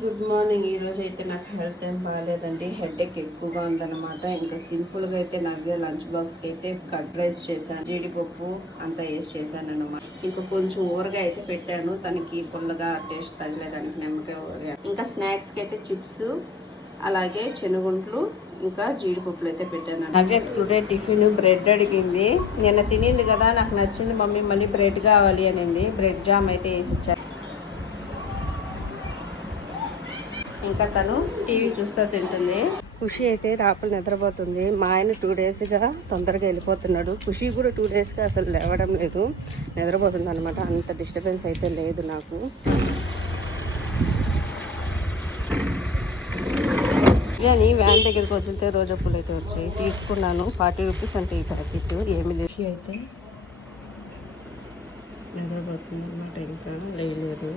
Good morning. ఈరోజు అయితే నాకు హెల్త్ ఏం బాగాలేదండి. హెడేక్ ఎక్కువగా ఉందన్నమాట. ఇంకా సింపుల్గా అయితే నాకు లంచ్ బాక్స్కి అయితే కట్ రైస్ చేశాను, జీడిపప్పు అంతా వేసి చేశాను అనమాట. ఇంకా కొంచెం ఊరగా అయితే పెట్టాను, తనకి పుల్లగా టేస్ట్ తగ్గలేదానికి నిమ్మకాయ ఊరగా. ఇంకా స్నాక్స్కి అయితే చిప్స్, అలాగే శనగుంట్లు, ఇంకా జీడిపప్పులు అయితే పెట్టాను. నవ్య టుడే టిఫిన్ బ్రెడ్ అడిగింది. నిన్న తినింది కదా, నాకు నచ్చింది మమ్మీ, మళ్ళీ బ్రెడ్ కావాలి అనింది. బ్రెడ్ జామ్ అయితే వేసి ఇచ్చాను. ఇంకా తను టీవీ చూస్తూ తింటుంది. ఖుషి అయితే రాపులు నిద్రపోతుంది. మా ఆయన 2 డేస్గా తొందరగా వెళ్ళిపోతున్నాడు. ఖుషి కూడా 2 డేస్గా అసలు లేవడం లేదు, నిద్రపోతుంది అనమాట. అంత డిస్టర్బెన్స్ అయితే లేదు నాకు. కానీ వ్యాన్ దగ్గరికి వదిలితే రోజా పూలు అయితే వచ్చాయి, తీసుకున్నాను. 40 రూపీస్ అంటే ఈ ప్యాకెట్. ఏమి లేదు. అయితే నిద్రపోతుంది అనమాట, ఇంకా లేదు.